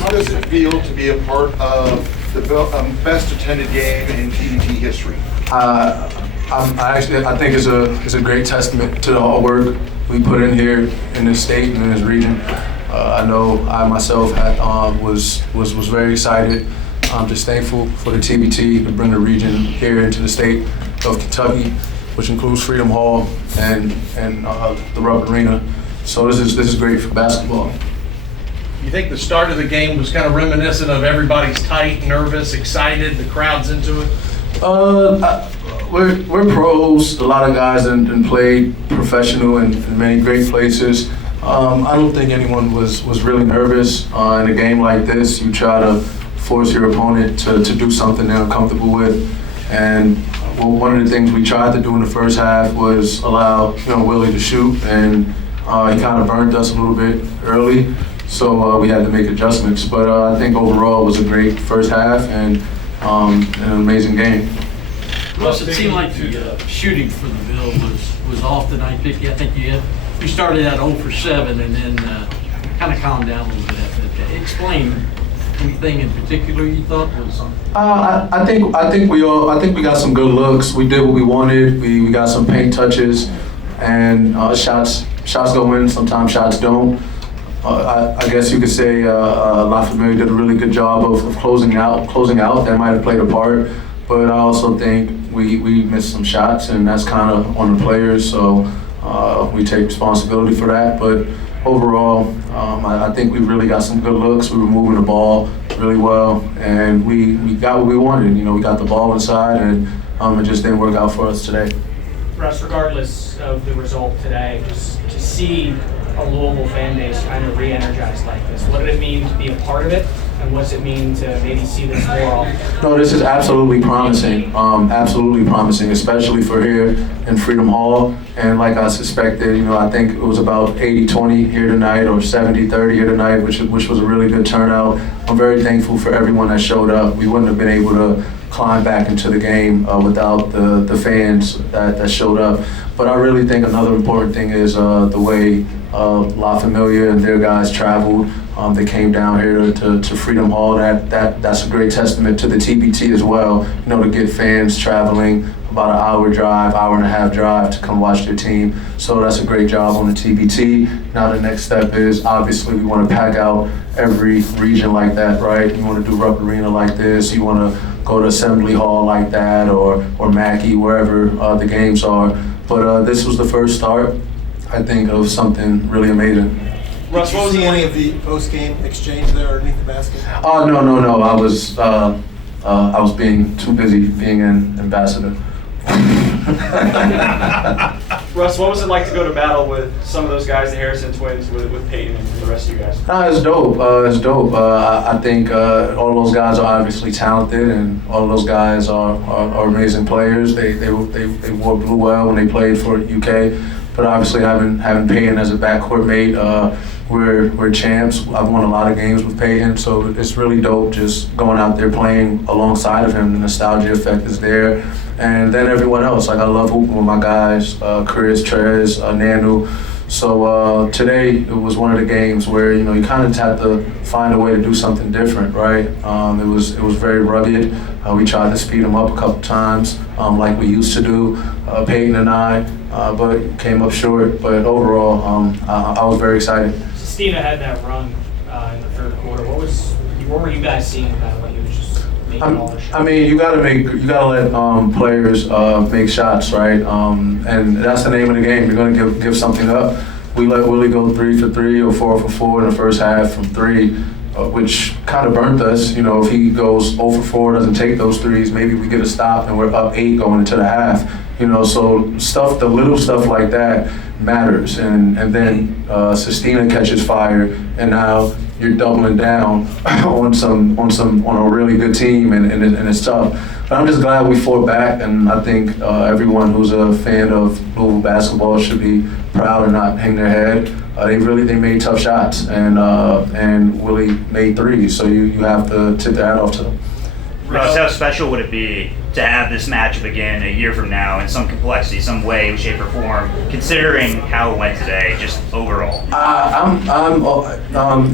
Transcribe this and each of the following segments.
How does it feel to be a part of the best attended game in TBT history? I think it's a great testament to the hard work we put in here in this state and in this region. I know I myself was very excited. I'm just thankful for the TBT to bring the region here into the state of Kentucky, which includes Freedom Hall and the Rupp Arena. So this is great for basketball. You think the start of the game was kind of reminiscent of everybody's tight, nervous, excited, the crowd's into it? We're pros. A lot of guys and played professional in many great places. I don't think anyone was really nervous. In a game like this, you try to force your opponent to do something they're uncomfortable with. And one of the things we tried to do in the first half was allow Willie to shoot, and he kind of burned us a little bit early. So we had to make adjustments. But I think overall it was a great first half and an amazing game. Russ, it seemed like the shooting for the Bill was off tonight. I think you started at 0 for 7 and then kind of calmed down a little bit after that. Explain anything in particular you thought was? I think we got some good looks. We did what we wanted. We got some paint touches, and shots go in. Sometimes shots don't. I guess you could say La Familia did a really good job of closing out. That might have played a part, but I also think we missed some shots, and that's kind of on the players. So we take responsibility for that. But overall, I think we really got some good looks. We were moving the ball really well, and we got what we wanted. We got the ball inside, and it just didn't work out for us today. Russ, regardless of the result today, just to see a Louisville fan base kind of re-energized like this, what did it mean to be a part of it, and what's it mean to maybe see this more often? No, this is absolutely promising, especially for here in Freedom Hall. And like I suspected, I think it was about 80-20 here tonight, or 70-30 here tonight, which was a really good turnout. I'm very thankful for everyone that showed up. We wouldn't have been able to climb back into the game without the fans that showed up. But I really think another important thing is the way La Familia and their guys traveled. They came down here to Freedom Hall. That's a great testament to the TBT as well. To get fans traveling about an hour and a half drive to come watch their team. So that's a great job on the TBT. Now the next step is obviously we want to pack out every region like that, right? You want to do Rupp Arena like this. You want to go to Assembly Hall like that, or Mackey, wherever the games are. But this was the first start, I think, of something really amazing. Russ, what was the any of the post-game exchange there underneath the basket? Oh, no. I was being too busy being an ambassador. Russ, what was it like to go to battle with some of those guys, the Harrison twins, with Peyton and the rest of you guys? It's dope. I think all those guys are obviously talented, and all those guys are amazing players. They wore blue well when they played for UK, but obviously having Peyton as a backcourt mate, we're champs. I've won a lot of games with Peyton, so it's really dope just going out there playing alongside of him. The nostalgia effect is there. And then everyone else, I love hooping with my guys, Chris, Trez, Nanu. So today it was one of the games where you kind of just have to find a way to do something different, right? It was very rugged. We tried to speed them up a couple times, like we used to do, Peyton and I, but came up short. But overall, I was very excited. Stina had that run in the third quarter. What were you guys seeing about it when he was just making all the shots? You gotta let players make shots, right? And that's the name of the game. You're gonna give something up. We let Willie go 3 for 3 or 4 for 4 in the first half from 3, which kind of burnt us. If he goes 0 for 4, doesn't take those threes, maybe we get a stop and we're up 8 going into the half. So the little stuff like that matters. And then Sestina catches fire, and now you're doubling down on a really good team, and it's tough. But I'm just glad we fought back, and I think everyone who's a fan of Louisville basketball should be proud and not hang their head. They made tough shots, and Willie made threes, so you have to tip the hat off to them. Russ, how special would it be to have this matchup again a year from now in some complexity, some way, shape, or form, considering how it went today, just overall?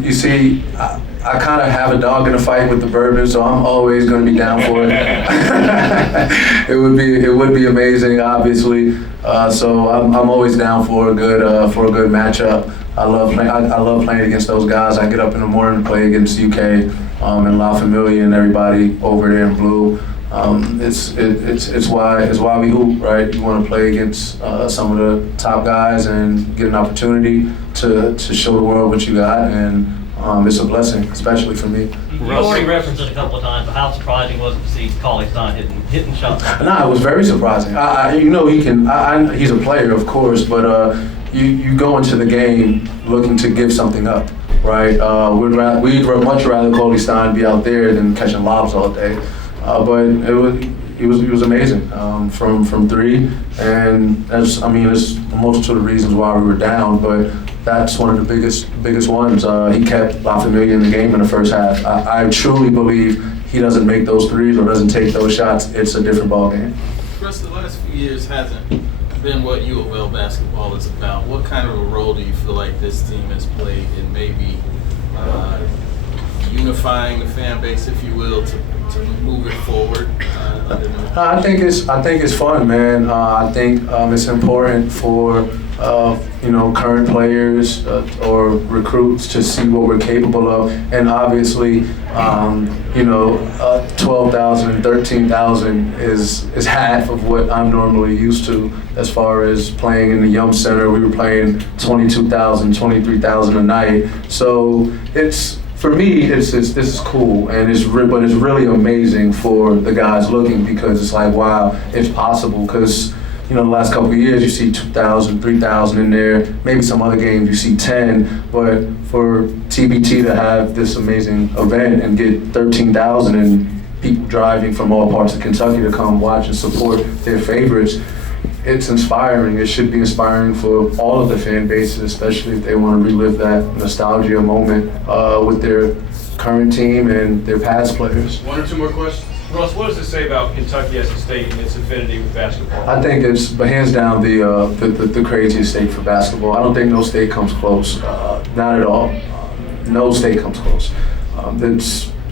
You see, I kind of have a dog in the fight with the bourbon, so I'm always going to be down for it. It would be amazing, obviously. So I'm always down for a good matchup. I love playing against those guys. I get up in the morning to play against UK and La Familia and everybody over there in blue. It's why we hoop, right? You want to play against some of the top guys and get an opportunity to show the world what you got, and it's a blessing, especially for me. You already referenced it a couple of times, but how surprising was it to see Cauley-Stein hitting shots? Nah, it was very surprising. He's a player, of course, but you go into the game looking to give something up, right? We'd much rather Cauley-Stein be out there than catching lobs all day. But it was amazing from three, and there's a multitude of reasons why we were down, but that's one of the biggest ones. He kept La Familia in the game in the first half. I truly believe he doesn't make those threes or doesn't take those shots, it's a different ball game. Russ, the last few years hasn't been what U of L basketball is about. What kind of a role do you feel like this team has played in maybe unifying the fan base, if you will, to move it forward? I think it's fun, man. I think it's important for current players or recruits to see what we're capable of, and obviously 12,000, 13,000 is half of what I'm normally used to as far as playing in the Yum Center. We were playing 22,000, 23,000 a night, so for me, this is cool, and but it's really amazing for the guys looking, because it's like, wow, it's possible. Because the last couple of years you see 2,000, 3,000 in there. Maybe some other games you see 10, but for TBT to have this amazing event and get 13,000 and people driving from all parts of Kentucky to come watch and support their favorites, it's inspiring. It should be inspiring for all of the fan bases, especially if they want to relive that nostalgia moment with their current team and their past players. One or two more questions. Russ, what does it say about Kentucky as a state and its affinity with basketball? I think it's hands down the craziest state for basketball. I don't think no state comes close. Not at all. No state comes close.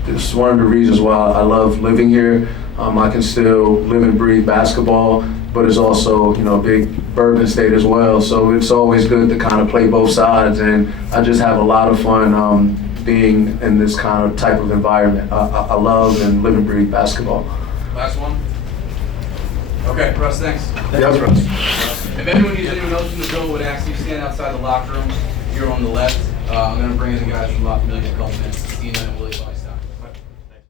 It's one of the reasons why I love living here. I can still live and breathe basketball, but it's also a big bourbon state as well. So it's always good to kind of play both sides, and I just have a lot of fun being in this kind of type of environment. I love and live and breathe basketball. Last one. Okay, Russ, thanks. Yes, Russ. If anyone needs anyone else from the bill, would ask you stand outside the locker room. You're on the left. I'm going to bring in the guys from La Familia in a couple minutes, Christina